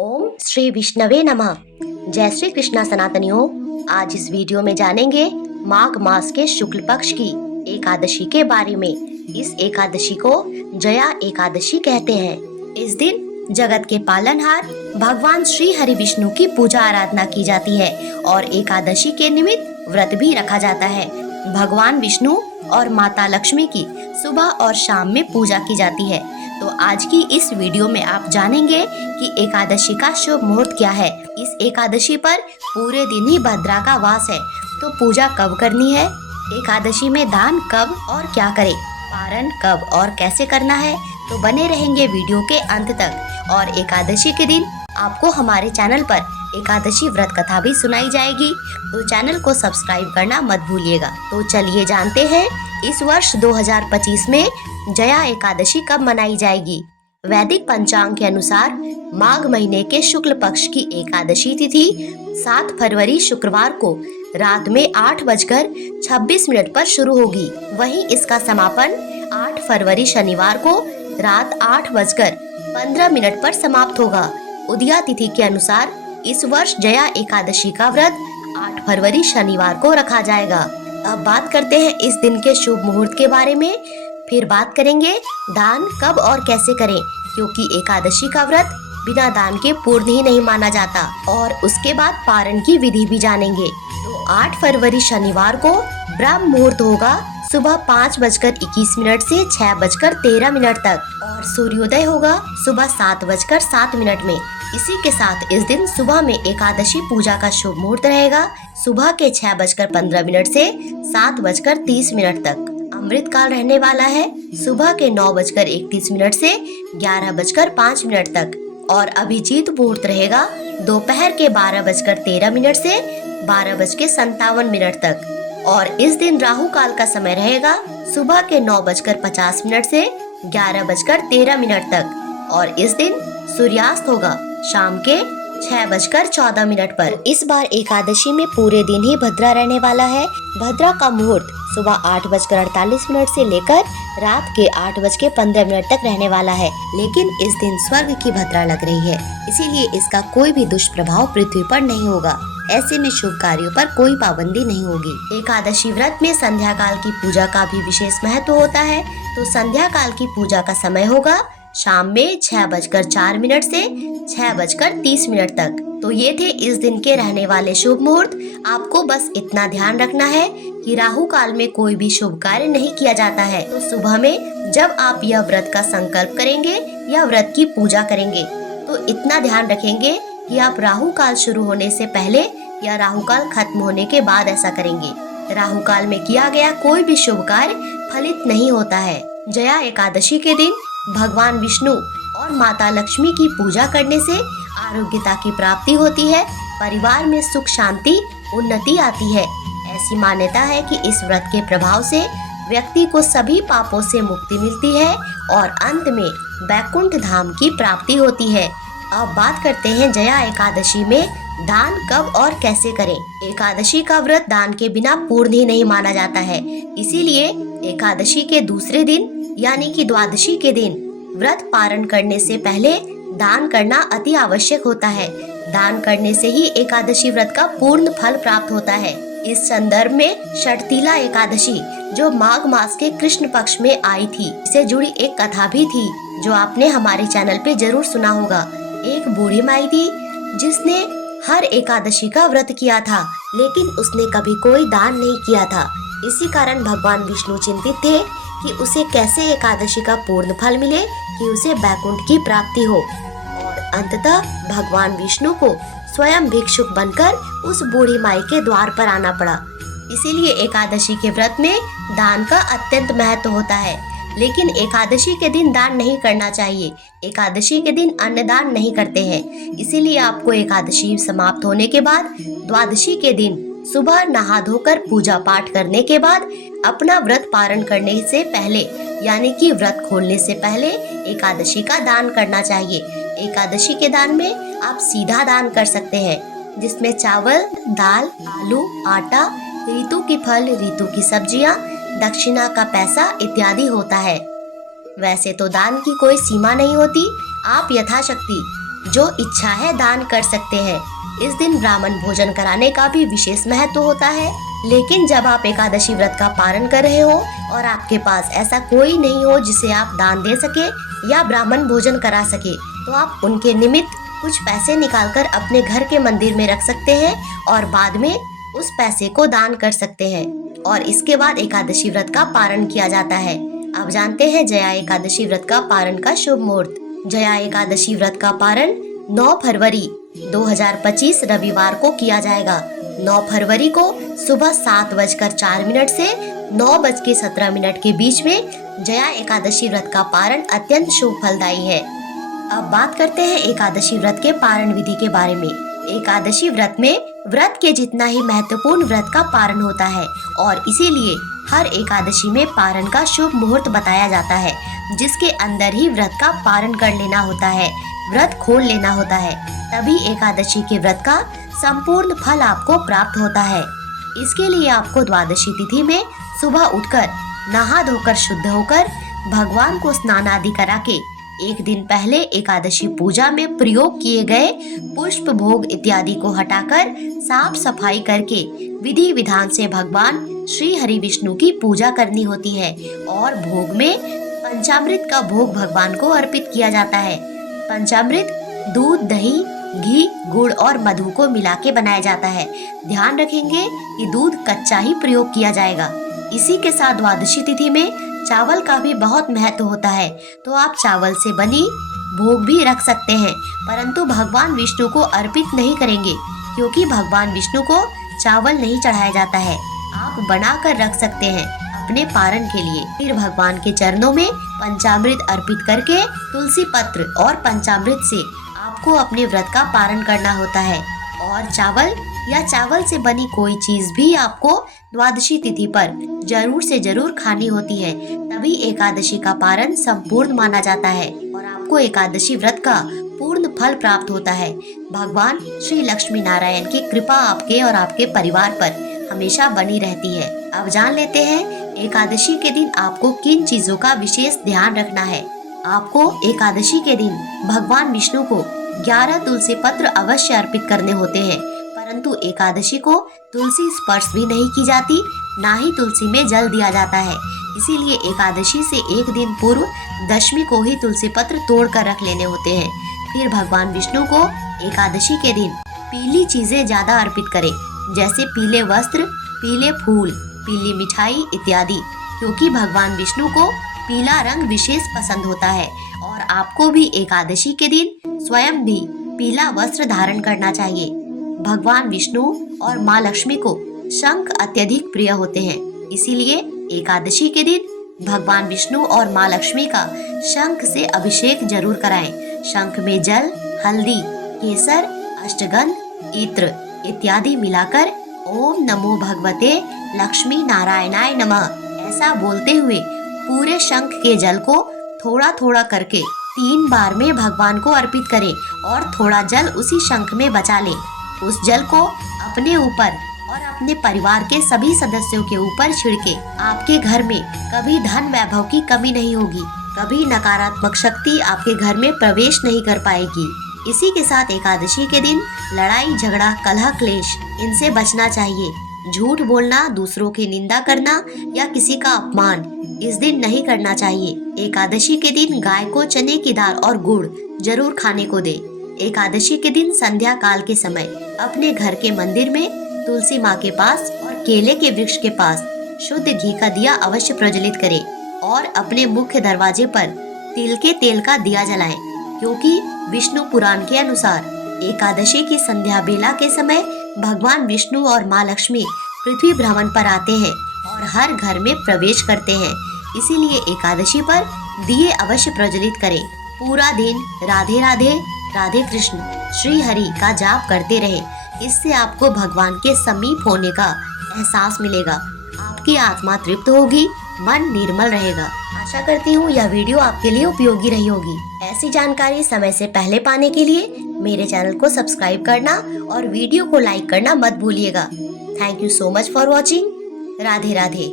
ओम श्री विष्णवे नमः। जय श्री कृष्णा सनातनियों। आज इस वीडियो में जानेंगे माघ मास के शुक्ल पक्ष की एकादशी के बारे में। इस एकादशी को जया एकादशी कहते हैं। इस दिन जगत के पालनहार भगवान श्री हरि विष्णु की पूजा आराधना की जाती है और एकादशी के निमित्त व्रत भी रखा जाता है। भगवान विष्णु और माता लक्ष्मी की सुबह और शाम में पूजा की जाती है। तो आज की इस वीडियो में आप जानेंगे कि एकादशी का शुभ मुहूर्त क्या है। इस एकादशी पर पूरे दिन ही भद्रा का वास है, तो पूजा कब करनी है, एकादशी में दान कब और क्या करें, पारण कब और कैसे करना है, तो बने रहेंगे वीडियो के अंत तक। और एकादशी के दिन आपको हमारे चैनल पर एकादशी व्रत कथा भी सुनाई जाएगी, तो चैनल को सब्सक्राइब करना मत भूलिएगा। तो चलिए जानते हैं इस वर्ष 2025 में जया एकादशी कब मनाई जाएगी। वैदिक पंचांग के अनुसार माघ महीने के शुक्ल पक्ष की एकादशी तिथि 7 फरवरी शुक्रवार को रात में 8:26 पर शुरू होगी। वहीं इसका समापन 8 फरवरी शनिवार को रात 8:15 पर समाप्त होगा। उदया तिथि के अनुसार इस वर्ष जया एकादशी का व्रत 8 फरवरी शनिवार को रखा जाएगा। अब बात करते हैं इस दिन के शुभ मुहूर्त के बारे में। फिर बात करेंगे दान कब और कैसे करें, क्योंकि एकादशी का व्रत बिना दान के पूर्ण ही नहीं माना जाता। और उसके बाद पारण की विधि भी जानेंगे। तो 8 फरवरी शनिवार को ब्रह्म मुहूर्त होगा सुबह 5:21 से 6:13 तक और सूर्योदय होगा सुबह 7:07 में। इसी के साथ इस दिन सुबह में एकादशी पूजा का शुभ मुहूर्त रहेगा सुबह के 6:15 से 7:30 तक। अमृत काल रहने वाला है सुबह के 9:31 से 11:05 तक और अभिजीत मुहूर्त रहेगा दोपहर के 12:13 से 12:57 तक। और इस दिन राहु काल का समय रहेगा सुबह के 9:50 से 11:13 तक और इस दिन सूर्यास्त होगा शाम के 6:14 पर। इस बार एकादशी में पूरे दिन ही भद्रा रहने वाला है। भद्रा का मुहूर्त सुबह 8:48 से लेकर रात के 8:15 तक रहने वाला है, लेकिन इस दिन स्वर्ग की भद्रा लग रही है, इसीलिए इसका कोई भी दुष्प्रभाव पृथ्वी पर नहीं होगा। ऐसे में शुभ कार्यों पर कोई पाबंदी नहीं होगी। एकादशी व्रत में संध्या काल की पूजा का भी विशेष महत्व होता है। तो संध्या काल की पूजा का समय होगा शाम में 6:04 से 6:30 तक। तो ये थे इस दिन के रहने वाले शुभ मुहूर्त। आपको बस इतना ध्यान रखना है कि राहु काल में कोई भी शुभ कार्य नहीं किया जाता है। तो सुबह में जब आप यह व्रत का संकल्प करेंगे या व्रत की पूजा करेंगे तो इतना ध्यान रखेंगे कि आप राहु काल शुरू होने से पहले या राहु काल खत्म होने के बाद ऐसा करेंगे। राहु काल में किया गया कोई भी शुभ कार्य फलित नहीं होता है। जया एकादशी के दिन भगवान विष्णु और माता लक्ष्मी की पूजा करने से आरोग्यता की प्राप्ति होती है, परिवार में सुख शांति उन्नति आती है। ऐसी मान्यता है कि इस व्रत के प्रभाव से व्यक्ति को सभी पापों से मुक्ति मिलती है और अंत में वैकुंठ धाम की प्राप्ति होती है। अब बात करते हैं जया एकादशी में दान कब और कैसे करें। एकादशी का व्रत दान के बिना पूर्ण ही नहीं माना जाता है, इसीलिए एकादशी के दूसरे दिन यानी कि द्वादशी के दिन व्रत पारण करने से पहले दान करना अति आवश्यक होता है। दान करने से ही एकादशी व्रत का पूर्ण फल प्राप्त होता है। इस संदर्भ में षटतिला एकादशी जो माघ मास के कृष्ण पक्ष में आई थी, इससे जुड़ी एक कथा भी थी जो आपने हमारे चैनल पे जरूर सुना होगा। एक बूढ़ी माई थी जिसने हर एकादशी का व्रत किया था, लेकिन उसने कभी कोई दान नहीं किया था। इसी कारण भगवान विष्णु चिंतित थे कि उसे कैसे एकादशी का पूर्ण फल मिले कि उसे बैकुंठ की प्राप्ति हो। और अंततः भगवान विष्णु को स्वयं भिक्षुक बनकर उस बूढ़ी माई के द्वार पर आना पड़ा। इसीलिए एकादशी के व्रत में दान का अत्यंत महत्व होता है, लेकिन एकादशी के दिन दान नहीं करना चाहिए। एकादशी के दिन अन्नदान नहीं करते हैं। इसीलिए आपको एकादशी समाप्त होने के बाद द्वादशी के दिन सुबह नहा धोकर पूजा पाठ करने के बाद अपना व्रत पारण करने से पहले यानी कि व्रत खोलने से पहले एकादशी का दान करना चाहिए। एकादशी के दान में आप सीधा दान कर सकते हैं, जिसमें चावल, दाल, आलू, आटा, ऋतु की फल, ऋतु की सब्जियां, दक्षिणा का पैसा इत्यादि होता है। वैसे तो दान की कोई सीमा नहीं होती, आप यथाशक्ति जो इच्छा है दान कर सकते हैं। इस दिन ब्राह्मण भोजन कराने का भी विशेष महत्व होता है। लेकिन जब आप एकादशी व्रत का पारण कर रहे हो और आपके पास ऐसा कोई नहीं हो जिसे आप दान दे सके या ब्राह्मण भोजन करा सके, तो आप उनके निमित्त कुछ पैसे निकालकर अपने घर के मंदिर में रख सकते हैं और बाद में उस पैसे को दान कर सकते हैं। और इसके बाद एकादशी व्रत का पारण किया जाता है। अब जानते हैं जया एकादशी व्रत का पारण का शुभ मुहूर्त। जया एकादशी व्रत का पारण 9 फरवरी 2025 रविवार को किया जाएगा। 9 फरवरी को सुबह 7:04 से 9:17 के बीच में जया एकादशी व्रत का पारण अत्यंत शुभ फलदायी है। अब बात करते हैं एकादशी व्रत के पारण विधि के बारे में। एकादशी व्रत में व्रत के जितना ही महत्वपूर्ण व्रत का पारण होता है और इसीलिए हर एकादशी में पारण का शुभ मुहूर्त बताया जाता है, जिसके अंदर ही व्रत का पारण कर लेना होता है, व्रत खोल लेना होता है, तभी एकादशी के व्रत का संपूर्ण फल आपको प्राप्त होता है। इसके लिए आपको द्वादशी तिथि में सुबह उठकर नहा धोकर शुद्ध होकर भगवान को स्नान आदि करा के एक दिन पहले एकादशी पूजा में प्रयोग किए गए पुष्प भोग इत्यादि को हटाकर साफ सफाई करके विधि विधान से भगवान श्री हरि विष्णु की पूजा करनी होती है और भोग में पंचामृत का भोग भगवान को अर्पित किया जाता है। पंचामृत दूध, दही, घी, गुड़ और मधु को मिला के बनाया जाता है। ध्यान रखेंगे कि दूध कच्चा ही प्रयोग किया जाएगा। इसी के साथ द्वादशी तिथि में चावल का भी बहुत महत्व होता है, तो आप चावल से बनी भोग भी रख सकते हैं, परंतु भगवान विष्णु को अर्पित नहीं करेंगे क्योंकि भगवान विष्णु को चावल नहीं चढ़ाया जाता है। आप बना कर रख सकते हैं अपने पारण के लिए। फिर भगवान के चरणों में पंचामृत अर्पित करके तुलसी पत्र और पंचामृत से आपको अपने व्रत का पारण करना होता है और चावल या चावल से बनी कोई चीज भी आपको द्वादशी तिथि पर जरूर से जरूर खानी होती है, तभी एकादशी का पारण संपूर्ण माना जाता है और आपको एकादशी व्रत का पूर्ण फल प्राप्त होता है। भगवान श्री लक्ष्मी नारायण की कृपा आपके और आपके परिवार पर हमेशा बनी रहती है। अब जान लेते हैं एकादशी के दिन आपको किन चीजों का विशेष ध्यान रखना है। आपको एकादशी के दिन भगवान विष्णु को 11 तुलसी पत्र अवश्य अर्पित करने होते हैं, परंतु एकादशी को तुलसी स्पर्श भी नहीं की जाती, ना ही तुलसी में जल दिया जाता है। इसीलिए एकादशी से एक दिन पूर्व दशमी को ही तुलसी पत्र तोड़ कर रख लेने होते हैं। फिर भगवान विष्णु को एकादशी के दिन पीली चीजें ज्यादा अर्पित करें, जैसे पीले वस्त्र, पीले फूल, पीली मिठाई इत्यादि, क्योंकि भगवान विष्णु को पीला रंग विशेष पसंद होता है और आपको भी एकादशी के दिन स्वयं भी पीला वस्त्र धारण करना चाहिए। भगवान विष्णु और माँ लक्ष्मी को शंख अत्यधिक प्रिय होते हैं, इसीलिए एकादशी के दिन भगवान विष्णु और माँ लक्ष्मी का शंख से अभिषेक जरूर कराएं। शंख में जल, हल्दी, केसर, अष्टगंध, इत्र इत्यादि मिलाकर ओम नमो भगवते लक्ष्मी नारायणाय नमः ऐसा बोलते हुए पूरे शंख के जल को थोड़ा थोड़ा करके 3 बार में भगवान को अर्पित करें और थोड़ा जल उसी शंख में बचा लें। उस जल को अपने ऊपर और अपने परिवार के सभी सदस्यों के ऊपर छिड़के आपके घर में कभी धन वैभव की कमी नहीं होगी, कभी नकारात्मक शक्ति आपके घर में प्रवेश नहीं कर पाएगी। इसी के साथ एकादशी के दिन लड़ाई झगड़ा, कलह क्लेश इनसे बचना चाहिए। झूठ बोलना, दूसरों की निंदा करना या किसी का अपमान इस दिन नहीं करना चाहिए। एकादशी के दिन गाय को चने की दाल और गुड़ जरूर खाने को दे। एकादशी के दिन संध्या काल के समय अपने घर के मंदिर में तुलसी माँ के पास और केले के वृक्ष के पास शुद्ध घी का दिया अवश्य प्रज्वलित करें और अपने मुख्य दरवाजे पर तिल के तेल का दिया जलाएं, क्योंकि विष्णु पुराण के अनुसार एकादशी की संध्या बेला के समय भगवान विष्णु और माँ लक्ष्मी पृथ्वी भ्रमण पर आते हैं और हर घर में प्रवेश करते हैं। इसीलिए एकादशी पर दिए अवश्य प्रज्वलित करें। पूरा दिन राधे राधे, राधे कृष्ण, श्री हरि का जाप करते रहें। इससे आपको भगवान के समीप होने का एहसास मिलेगा, आपकी आत्मा तृप्त होगी, मन निर्मल रहेगा। आशा करती हूँ यह वीडियो आपके लिए उपयोगी रही होगी। ऐसी जानकारी समय से पहले पाने के लिए मेरे चैनल को सब्सक्राइब करना और वीडियो को लाइक करना मत भूलिएगा। Thank you so much for watching. Radhe Radhe.